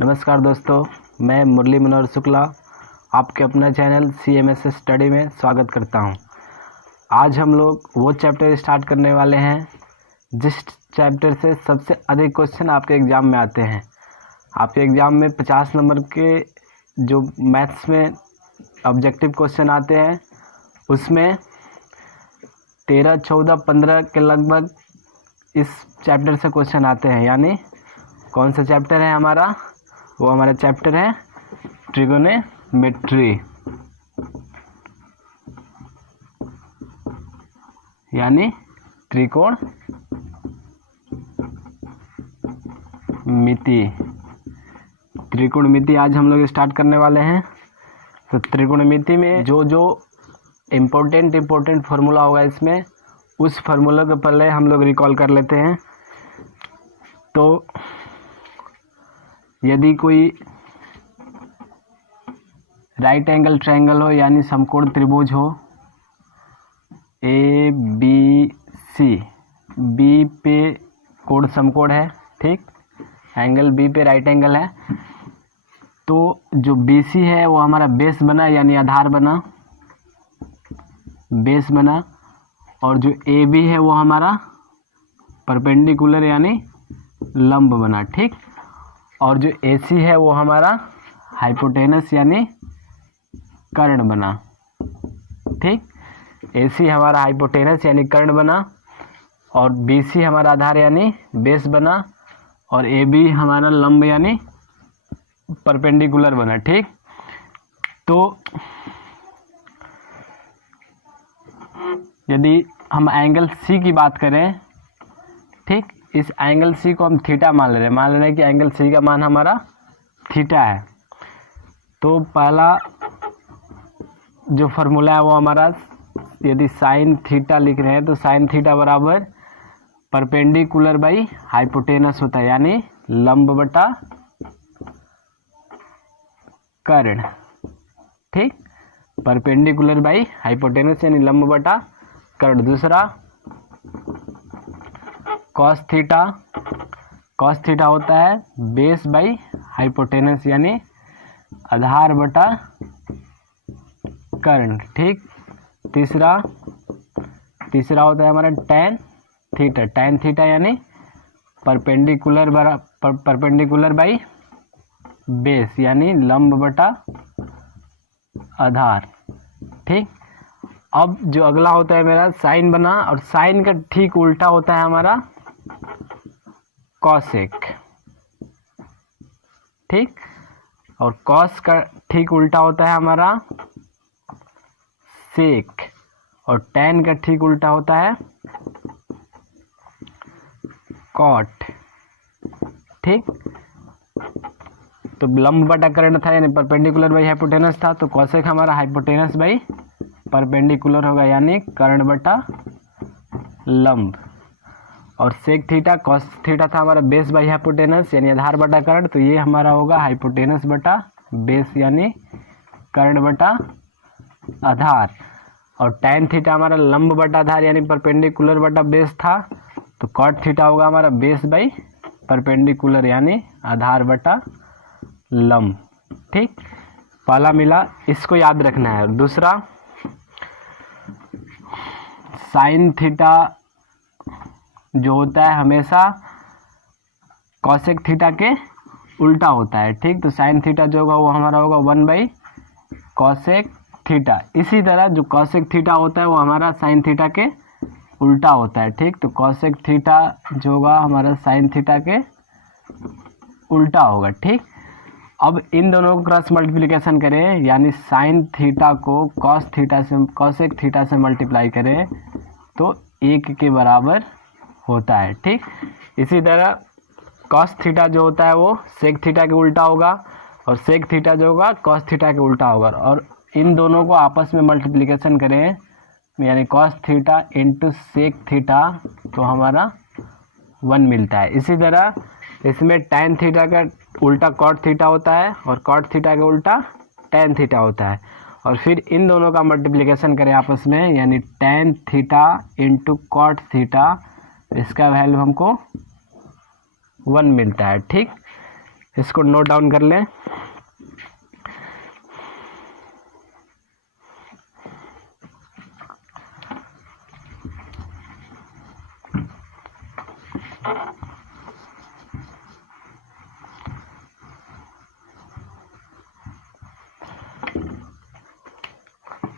नमस्कार दोस्तों, मैं मुरली मनोहर शुक्ला आपके अपना चैनल CMS स्टडी में स्वागत करता हूं। आज हम लोग वो चैप्टर स्टार्ट करने वाले हैं जिस चैप्टर से सबसे अधिक क्वेश्चन आपके एग्ज़ाम में आते हैं। आपके एग्ज़ाम में 50 नंबर के जो मैथ्स में ऑब्जेक्टिव क्वेश्चन आते हैं उसमें 13, 14, 15 के लगभग इस चैप्टर से क्वेश्चन आते हैं। यानी कौन सा चैप्टर है हमारा? वो हमारा चैप्टर है ट्रिगोनोमेट्री, यानी त्रिकोण मिति। त्रिकोणमिति आज हम लोग स्टार्ट करने वाले हैं। तो त्रिकोणमिति में जो जो इम्पोर्टेंट फार्मूला होगा इसमें, उस फार्मूला को पहले हम लोग रिकॉल कर लेते हैं। तो यदि कोई राइट एंगल ट्रायंगल हो यानी समकोण त्रिभुज हो, ABC, B पे कोण समकोण है, ठीक, एंगल B पे राइट एंगल है, तो जो BC है वो हमारा बेस बना यानी आधार बना, बेस बना, और जो AB है वो हमारा परपेंडिकुलर यानी लंब बना, ठीक, और जो AC है वो हमारा हाइपोटेनस यानी कर्ण बना, ठीक। AC हमारा हाइपोटेनस यानी कर्ण बना, और BC हमारा आधार यानी बेस बना, और AB हमारा लंब यानी परपेंडिकुलर बना, ठीक। तो यदि हम एंगल C की बात करें, ठीक, इस एंगल C को हम थीटा मान ले रहे हैं कि एंगल C का मान हमारा थीटा है। तो पहला जो फार्मूला है वो हमारा, यदि साइन थीटा लिख रहे हैं तो साइन थीटा बराबर परपेंडिकुलर बाई हाइपोटेनस होता है, यानी लंब बटा कर्ण, ठीक, परपेंडिकुलर बाई हाइपोटेनस यानी लंब बटा कर्ण। दूसरा कॉस थीटा होता है बेस बाई हाइपोटेनस यानी आधार बटा कर्ण, ठीक। तीसरा होता है हमारा टैन थीटा यानी परपेंडिकुलर बाई बेस यानी लंब बटा आधार, ठीक। अब जो अगला होता है मेरा साइन बना, और साइन का ठीक उल्टा होता है हमारा कॉसेक, ठीक, और कॉस का ठीक उल्टा होता है हमारा सेक, और टैन का ठीक उल्टा होता है कॉट, ठीक। तो लंब बटा कर्ण था यानी परपेंडिकुलर बाई हाइपोटेनस था, तो कॉसेक हमारा हाइपोटेनस बाई परपेंडिकुलर होगा यानी कर्ण बटा लंब, और सेक थीटा कॉस थीटा था हमारा बेस बाई हाइपोटेनस यानी आधार बटा कर्ण, तो ये हमारा होगा हाइपोटेनस बटा बेस यानी कर्ण बटा आधार, और टैन थीटा हमारा लंब बटा आधार यानी परपेंडिकुलर बटा बेस था, तो कॉट थीटा होगा हमारा बेस बाई परपेंडिकुलर यानी आधार बटा लंब, ठीक। पहला मिला, इसको याद रखना है। दूसरा साइन थीटा जो होता है हमेशा कॉसेक थीटा के उल्टा होता है, ठीक। तो साइन थीटा जो होगा वो हमारा होगा 1 बाई कॉसेक थीटा। इसी तरह जो कॉसेक थीटा होता है वो हमारा साइन थीटा के उल्टा होता है, ठीक। तो कॉसेक थीटा जो होगा हमारा साइन थीटा के उल्टा होगा, ठीक। अब इन दोनों को क्रॉस मल्टीप्लिकेशन करें, यानी साइन थीटा को कॉसेक थीटा से मल्टीप्लाई करें तो 1 के बराबर होता है, ठीक। इसी तरह कॉस थीटा जो होता है वो सेक थीटा के उल्टा होगा, और सेक थीटा जो होगा कॉस थीटा के उल्टा होगा, और इन दोनों को आपस में मल्टीप्लिकेशन करें यानी cos theta into sec theta, तो हमारा 1 मिलता है। इसी तरह इसमें टैन थीटा का उल्टा कॉट थीटा होता है, और कॉट थीटा का उल्टा टैन थीटा होता है, और फिर इन दोनों का मल्टीप्लिकेशन करें आपस में यानी tan theta into cot theta, इसका वैल्यू हमको 1 मिलता है, ठीक। इसको नोट डाउन कर लें।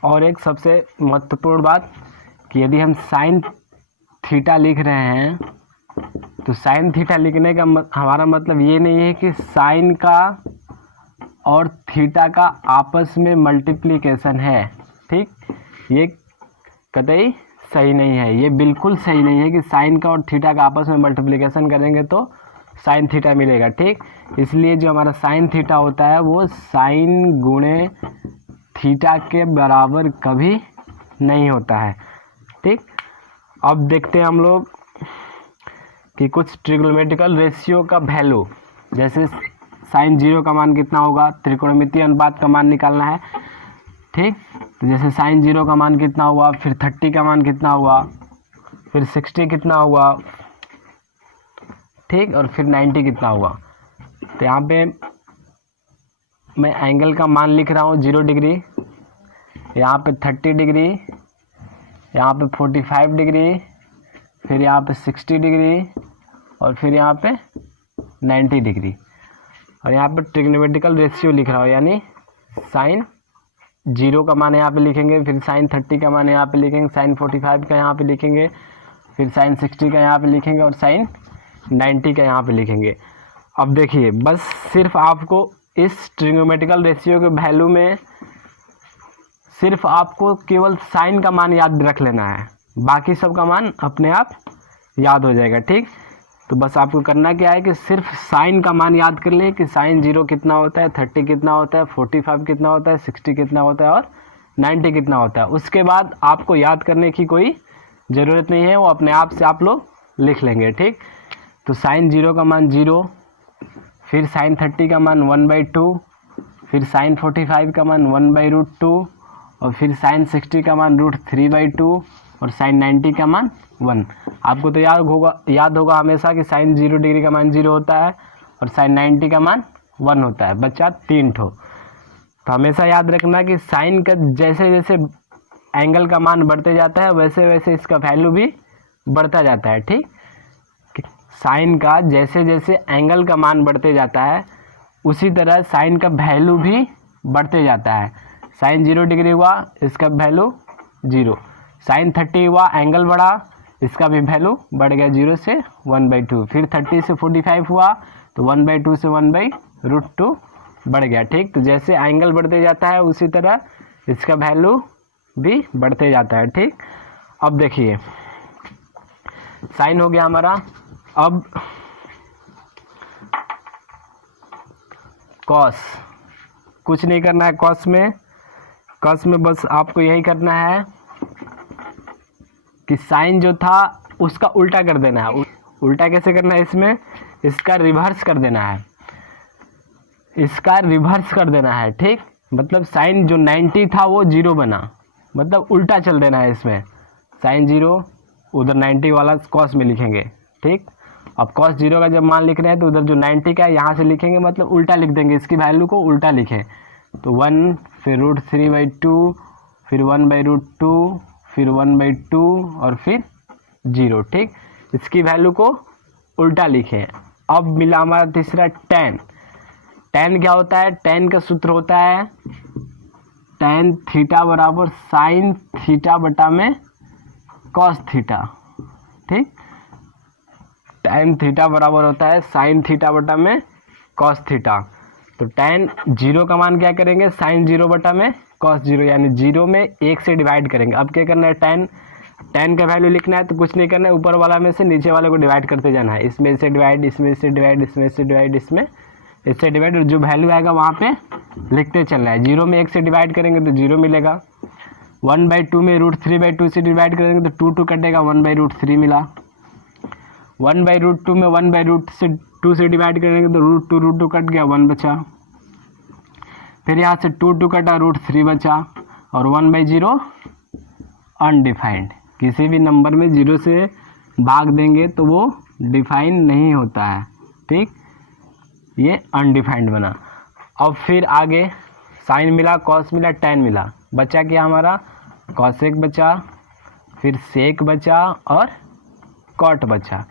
और एक सबसे महत्वपूर्ण बात कि यदि हम साइन थीटा लिख रहे हैं तो साइन थीटा लिखने का हमारा मतलब ये नहीं है कि साइन का और थीटा का आपस में मल्टीप्लिकेशन है, ठीक। ये कतई सही नहीं है, ये बिल्कुल सही नहीं है कि साइन का और थीटा का आपस में मल्टीप्लिकेशन करेंगे तो साइन थीटा मिलेगा, ठीक। इसलिए जो हमारा साइन थीटा होता है वो साइन गुणे थीटा के बराबर कभी नहीं होता है, ठीक। अब देखते हैं हम लोग कि कुछ ट्रिग्नोमेट्रिकल रेशियो का वैल्यू, जैसे साइन 0 का मान कितना होगा, त्रिकोणमितीय अनुपात का मान निकालना है, ठीक। तो जैसे साइन 0 का मान कितना हुआ, फिर 30 का मान कितना हुआ, फिर 60 कितना हुआ, ठीक, और फिर 90 कितना हुआ। तो यहाँ पे मैं एंगल का मान लिख रहा हूँ 0 डिग्री, यहाँ पे 30 डिग्री, यहाँ पे 45 डिग्री, फिर यहाँ पे 60 डिग्री और फिर यहाँ पे 90 डिग्री। और यहाँ पे ट्रिग्नोमेट्रिकल रेशियो लिख रहा हूँ, यानी साइन 0 का मान यहाँ पे लिखेंगे, फिर साइन 30 का मान यहाँ पे लिखेंगे, साइन 45 का यहाँ पे लिखेंगे, फिर साइन 60 का यहाँ पे लिखेंगे और साइन 90 का यहाँ पे लिखेंगे। अब देखिए, बस सिर्फ आपको इस ट्रिग्नोमेट्रिकल रेशियो के वैल्यू में सिर्फ आपको केवल साइन का मान याद रख लेना है, बाकी सब का मान अपने आप याद हो जाएगा, ठीक। तो बस आपको करना क्या है कि सिर्फ साइन का मान याद कर ले कि साइन 0 कितना होता है, 30 कितना होता है, 45 कितना होता है, 60 कितना होता है और 90 कितना होता है। उसके बाद आपको याद करने की कोई ज़रूरत नहीं है, वो अपने आप से आप लोग लिख लेंगे, ठीक। तो साइन 0 का मान 0, फिर साइन 30 का मान 1/2, फिर साइन 45 का मान 1/√2 और फिर साइन 60 का मान √3/2 और साइन 90 का मान 1। आपको तो याद होगा हमेशा कि साइन 0 डिग्री का मान 0 होता है और साइन 90 का मान 1 होता है, बच्चा 3 ठो। तो हमेशा याद रखना कि साइन का जैसे जैसे एंगल का मान बढ़ते जाता है वैसे वैसे इसका वैल्यू भी बढ़ता जाता है, ठीक। साइन का जैसे जैसे एंगल का मान बढ़ते जाता है उसी तरह साइन का वैल्यू भी बढ़ते जाता है। साइन 0 डिग्री हुआ, इसका वैल्यू 0, साइन 30 हुआ, एंगल बढ़ा, इसका भी वैल्यू बढ़ गया 0 से 1/2, फिर 30 से 45 हुआ तो 1/2 से 1/√2 बढ़ गया, ठीक। तो जैसे एंगल बढ़ते जाता है उसी तरह इसका वैल्यू भी बढ़ते जाता है, ठीक। अब देखिए, साइन हो गया हमारा। अब कॉस, कुछ नहीं करना है कॉस में बस आपको यही करना है कि साइन जो था उसका उल्टा कर देना है। उल्टा कैसे करना है, इसमें इसका रिवर्स कर देना है, इसका रिवर्स कर देना है, ठीक। मतलब साइन जो 90 था वो 0 बना, मतलब उल्टा चल देना है इसमें, साइन 0 उधर 90 वाला कॉस में लिखेंगे, ठीक। अब कॉस 0 का जब मान लिख रहे हैं तो उधर जो 90 का है यहाँ से लिखेंगे, मतलब उल्टा लिख देंगे, इसकी वैल्यू को उल्टा लिखें तो 1, फिर √3/2, फिर 1/√2, फिर 1/2 और फिर 0, ठीक। इसकी वैल्यू को उल्टा लिखें। अब मिला हमारा तीसरा tan। tan क्या होता है, tan का सूत्र होता है tan थीटा बराबर साइन थीटा बटा में कॉस थीटा, ठीक। tan थीटा बराबर होता है साइन थीटा बटा में कॉस थीटा। तो tan 0 का मान क्या करेंगे, साइन 0 बटा में कॉस 0, यानी 0 में 1 से डिवाइड करेंगे। अब क्या करना है, tan का वैल्यू लिखना है तो कुछ नहीं करना है, ऊपर वाला में से नीचे वाले को डिवाइड करते जाना है, इसमें से डिवाइड, इसमें से डिवाइड, इसमें से डिवाइड, इसमें इससे डिवाइड, और जो वैल्यू आएगा वहाँ पे लिखते चलना है। 0 में 1 से डिवाइड करेंगे तो 0 मिलेगा, 1/2 में √3/2 से डिवाइड करेंगे तो 2 कटेगा, 1/√3 मिला, 1/√2 में 1/√2 से डिवाइड करेंगे तो √2 कट गया, 1 बचा, फिर यहाँ से 2 कटा, √3 बचा और 1/0 अनडिफाइंड। किसी भी नंबर में 0 से भाग देंगे तो वो डिफाइन नहीं होता है, ठीक। ये अनडिफाइंड बना। अब फिर आगे साइन मिला, कॉस मिला, टैन मिला, बचा क्या हमारा, कॉसेक बचा, फिर सेक बचा और कॉट बचा।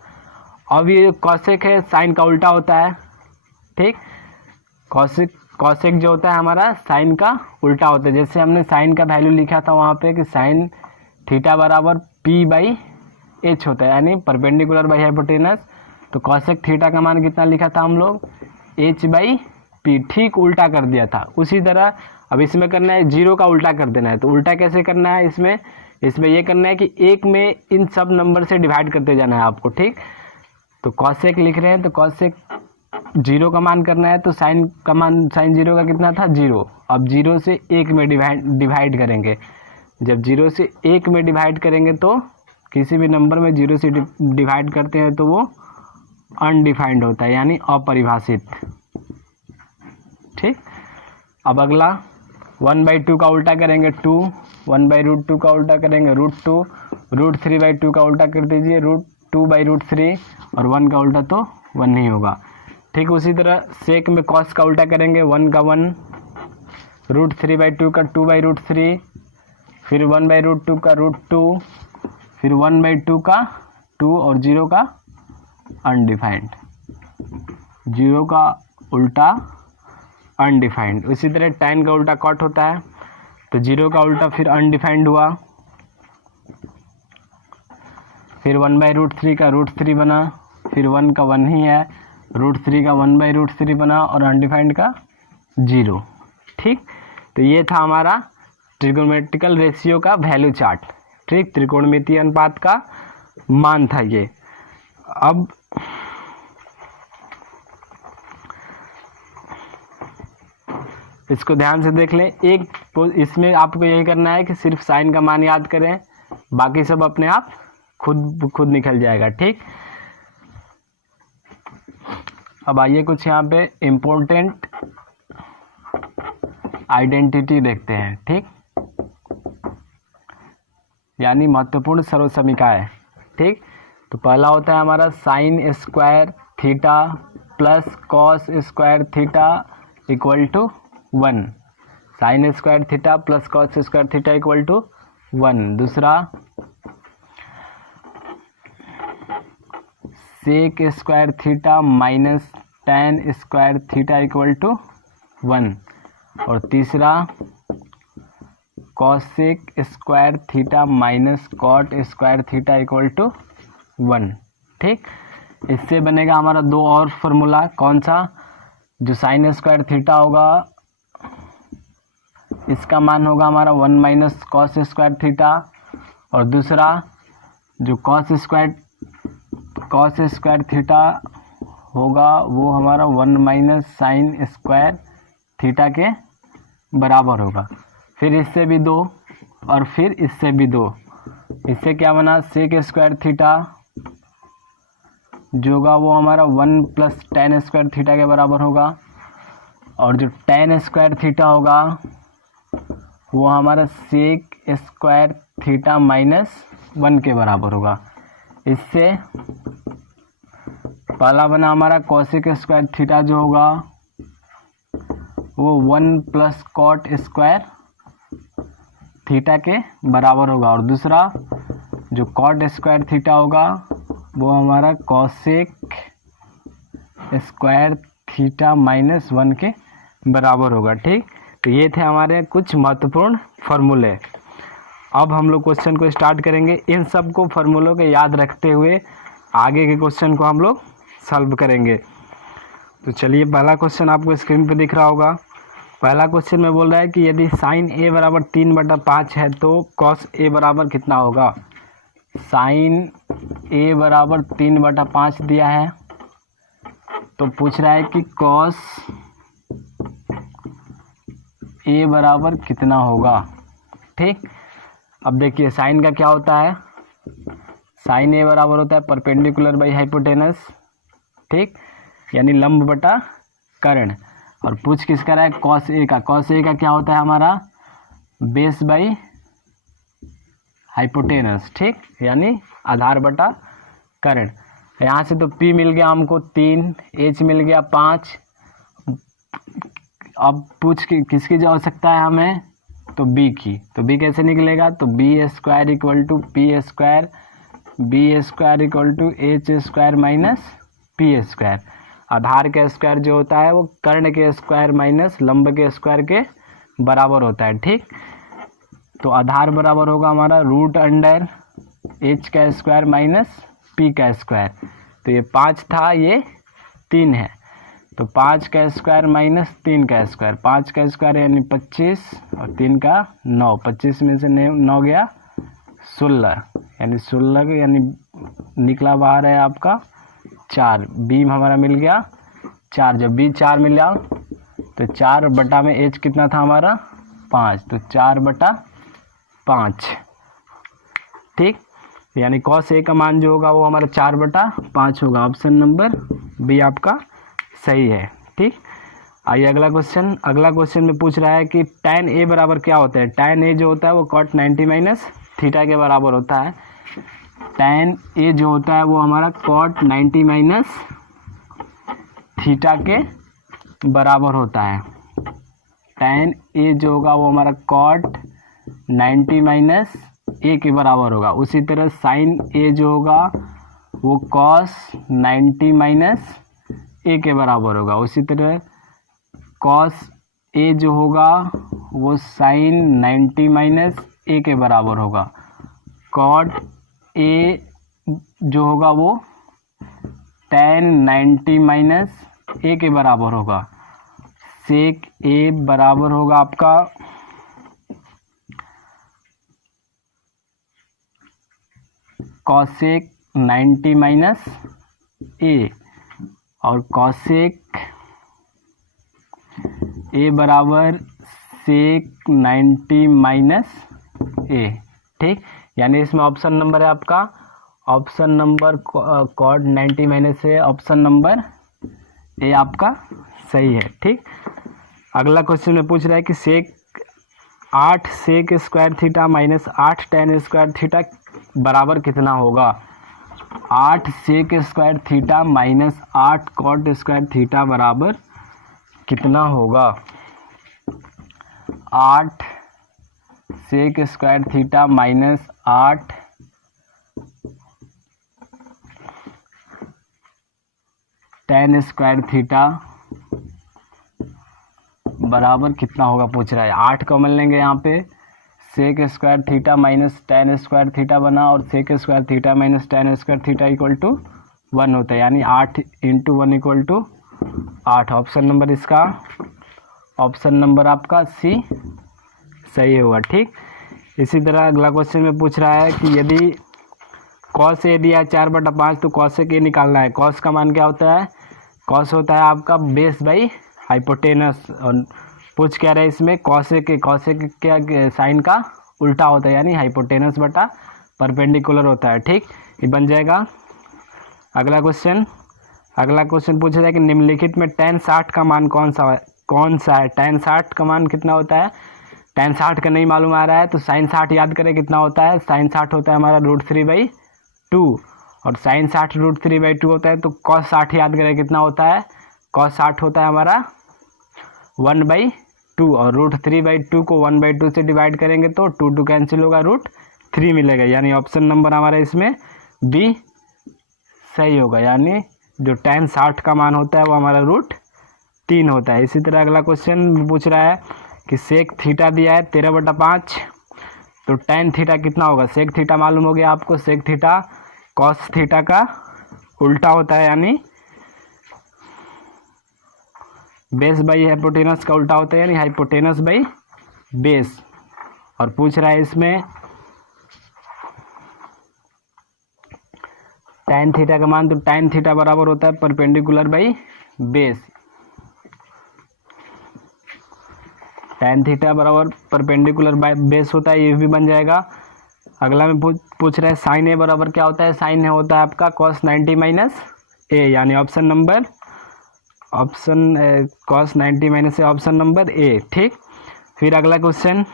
अब ये कॉसेक है साइन का उल्टा होता है, ठीक। कॉसेक जो होता है हमारा साइन का उल्टा होता है। जैसे हमने साइन का वैल्यू लिखा था वहाँ पे कि साइन थीटा बराबर P/H होता है, यानी परपेंडिकुलर बाई हाइपोटेनस। तो कॉसेक थीटा का मान कितना लिखा था हम लोग, H/P, ठीक उल्टा कर दिया था। उसी तरह अब इसमें करना है, जीरो का उल्टा कर देना है। तो उल्टा कैसे करना है, इसमें ये करना है कि एक में इन सब नंबर से डिवाइड करते जाना है आपको, ठीक। तो कॉसेक लिख रहे हैं, तो कॉसेक जीरो का मान करना है, तो साइन का मान, साइन जीरो का कितना था, जीरो। अब जीरो से एक में डिवाइड करेंगे। जब जीरो से एक में डिवाइड करेंगे तो किसी भी नंबर में जीरो से डिवाइड करते हैं तो वो अनडिफाइंड होता है, यानी अपरिभाषित, ठीक। अब अगला 1/2 का उल्टा करेंगे 2, 1/√2 का उल्टा करेंगे √2, √3/2 का उल्टा कर दीजिए √2/√3, और 1 का उल्टा तो 1 नहीं होगा, ठीक। उसी तरह सेक में कॉस का उल्टा करेंगे, 1 का 1, √3/2 का 2/√3, फिर 1/√2 का √2, फिर 1/2 का 2 और 0 का अनडिफाइंड, 0 का उल्टा अनडिफाइंड। उसी तरह tan का उल्टा कॉट होता है, तो 0 का उल्टा फिर अनडिफाइंड हुआ, फिर 1/√3 का √3 बना, फिर 1 का 1 ही है, √3 का 1/√3 बना, और अनडिफाइंड का 0, ठीक। तो ये था हमारा ट्रिगोनोमेट्रिकल रेशियो का वैल्यू चार्ट, ठीक। त्रिकोणमितीय अनुपात का मान था ये। अब इसको ध्यान से देख लें। एक तो इसमें आपको यही करना है कि सिर्फ साइन का मान याद करें, बाकी सब अपने आप खुद निकल जाएगा, ठीक। अब आइए कुछ यहाँ पे इम्पोर्टेंट आइडेंटिटी देखते हैं, ठीक, यानी महत्वपूर्ण सर्वसमीकाएं, ठीक। तो पहला होता है हमारा sine square theta plus cos square theta equal to 1, sine square theta plus cos square theta equal to 1। दूसरा sec square theta minus tan square theta equal to 1, और तीसरा cosec square theta minus cot square theta equal to 1, ठीक। इससे बनेगा हमारा दो और formula, कौन सा, जो साइन स्क्वायर थीटा होगा इसका मान होगा हमारा 1 माइनस कॉस स्क्वायर थीटा, और दूसरा जो कॉस स्क्वायर थीटा होगा वो हमारा 1 माइनस साइन स्क्वायर थीटा के बराबर होगा। फिर इससे भी दो और फिर इससे भी दो, इससे क्या बना, सेक स्क्वायर थीटा जो होगा वो हमारा 1 प्लस टैन स्क्वायर थीटा के बराबर होगा, और जो टैन स्क्वायर थीटा होगा वो हमारा सेक स्क्वायर थीटा माइनस 1 के बराबर होगा। इससे पहला बना हमारा कॉसेक स्क्वायर थीटा जो होगा वो 1 प्लस कॉट स्क्वायर थीटा के बराबर होगा, और दूसरा जो कॉट स्क्वायर थीटा होगा वो हमारा कॉसेक स्क्वायर थीटा माइनस 1 के बराबर होगा, ठीक। तो ये थे हमारे कुछ महत्वपूर्ण फार्मूले। अब हम लोग क्वेश्चन को स्टार्ट करेंगे। इन सब को फार्मूलों के याद रखते हुए आगे के क्वेश्चन को हम लोग सॉल्व करेंगे। तो चलिए, पहला क्वेश्चन आपको स्क्रीन पे दिख रहा होगा। पहला क्वेश्चन में बोल रहा है कि यदि साइन ए बराबर 3/5 है तो कॉस ए बराबर कितना होगा। साइन ए बराबर 3/5 दिया है, तो पूछ रहा है कि कॉस ए बराबर कितना होगा, ठीक। अब देखिए साइन का क्या होता है, साइन ए बराबर होता है परपेंडिकुलर बाई हाइपोटेनस, ठीक, यानी लंब बटा कर्ण। और पूछ किसका रहा है, कॉस ए का। कॉस ए का क्या होता है हमारा, बेस बाई हाइपोटेनस, ठीक, यानी आधार बटा कर्ण। यहाँ से तो P मिल गया हमको 3, H मिल गया 5, अब पूछ के किसकी जो आवश्यकता है हमें, तो बी की। तो बी कैसे निकलेगा, तो B square equal to P square, B square equal to H square minus P square. आधार का स्क्वायर जो होता है वो कर्ण के स्क्वायर माइनस लंब के स्क्वायर के बराबर होता है, ठीक। तो आधार बराबर होगा हमारा रूट अंडर एच का स्क्वायर माइनस पी का स्क्वायर। तो ये 5 था, ये 3 है, तो 5 का स्क्वायर माइनस 3 का स्क्वायर। 5 का स्क्वायर यानी 25 और 3 का 9, 25 में से 9 गया 16, यानी 16 यानी निकला बाहर है आपका 4। बी हमारा मिल गया 4। जब बी 4 मिला तो 4 बटा में एच कितना था हमारा 5, तो 4/5, ठीक। यानी कॉस ए का मान जो होगा वो हमारा 4/5 होगा। ऑप्शन नंबर बी आपका सही है, ठीक। आइए अगला क्वेश्चन। अगला क्वेश्चन में पूछ रहा है कि tan ए बराबर क्या होता है। tan ए जो होता है वो cot 90 माइनस थीटा के बराबर होता है। tan ए जो होता है वो हमारा cot 90 माइनस थीटा के बराबर होता है। tan ए जो होगा वो हमारा cot 90 माइनस ए के बराबर होगा। उसी तरह sin ए जो होगा वो cos 90 माइनस ए के बराबर होगा। उसी तरह cos ए जो होगा वो sin 90 माइनस ए के बराबर होगा। cot ए जो होगा वो tan 90 माइनस ए के बराबर होगा। sec ए बराबर होगा आपका cosec 90 माइनस ए, और cosec ए बराबर sec 90 माइनस ए, ठीक। यानी इसमें ऑप्शन नंबर है आपका, option number cot 90 minus A, option number A आपका सही है, ठीक। अगला क्वेश्चन में पूछ रहा है कि sec 8 sec square theta minus 8 tan square theta बराबर कितना होगा। 8 sec square theta minus 8 cot square theta बराबर कितना होगा। 8 sec square theta minus 8 tan square theta बराबर कितना होगा पूछ रहा है। 8 कॉमन लेंगे यहाँ पे, sec square theta minus tan square theta बना, और sec square theta minus tan square theta equal to 1 होता है, यानी 8 × 1 इक्वल टू 8। ऑप्शन नंबर इसका, ऑप्शन नंबर आपका सी सही होगा, ठीक। इसी तरह अगला क्वेश्चन में पूछ रहा है कि यदि cos ए दिया है 4/5 तो cosec ए निकालना है। cos का मान क्या होता है, cos होता है आपका बेस बाई हाइपोटेनस, और पूछ क्या रहा है इसमें cosec क्या साइन का उल्टा होता है, यानी हाइपोटेनस बटा परपेंडिकुलर होता है, ठीक। ये बन जाएगा। अगला क्वेश्चन पूछ रहा है कि निम्नलिखित में tan 60 का मान कौन सा है। tan 60 का मान कितना होता है, tan 60 का नहीं मालूम आ रहा है तो sin 60 याद करें कितना होता है। sin 60 होता है हमारा √3/2, और sin 60 √3/2 होता है, तो cos 60 याद करें कितना होता है। cos 60 होता है हमारा 1/2, और √3/2 को 1/2 से डिवाइड करेंगे तो 2 कैंसिल होगा, √3 मिलेगा। यानी ऑप्शन नंबर हमारा इसमें बी सही होगा, यानी जो tan 60 का मान होता है वो हमारा √3 होता है। इसी तरह अगला क्वेश्चन पूछ रहा है कि sec थीटा दिया है 13/5, तो tan थीटा कितना होगा। sec थीटा मालूम हो गया आपको, sec थीटा cos थीटा का उल्टा होता है, यानी बेस बाई हाइपोटेनस का उल्टा होता है, यानी हाइपोटेनस बाई बेस। और पूछ रहा है इसमें tan थीटा का मान, तो tan थीटा बराबर होता है perpendicular by base. tan theta बराबर परपेंडिकुलर बाई बेस होता है, ये भी बन जाएगा। अगला में पूछ रहा है sin ए बराबर क्या होता है। sin ए होता है आपका cos 90 माइनस ए, यानी option number cos 90 minus A, option number A, ठीक। फिर अगला क्वेश्चन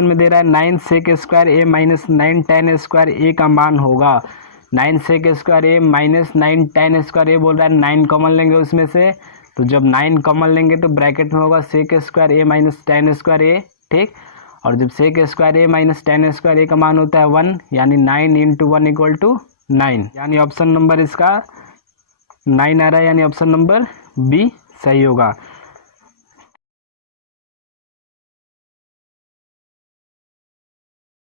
में दे रहा है 9 sec स्क्वायर ए माइनस 9 tan स्क्वायर ए का मान होगा। 9 sec स्क्वायर ए माइनस 9 tan स्क्वायर ए बोल रहा है, 9 कॉमन लेंगे उसमें से, तो जब 9 कॉमन लेंगे तो ब्रैकेट में होगा सेक स्क्वायर ए माइनस टेन स्क्वायर ए, ठीक। और जब सेक स्क्वायर ए माइनस टेन स्क्वायर ए का मान होता है 1, यानी 9 इंटू 1 इक्वल टू 9, यानी ऑप्शन नंबर इसका 9 आ रहा है, यानी ऑप्शन नंबर बी सही होगा।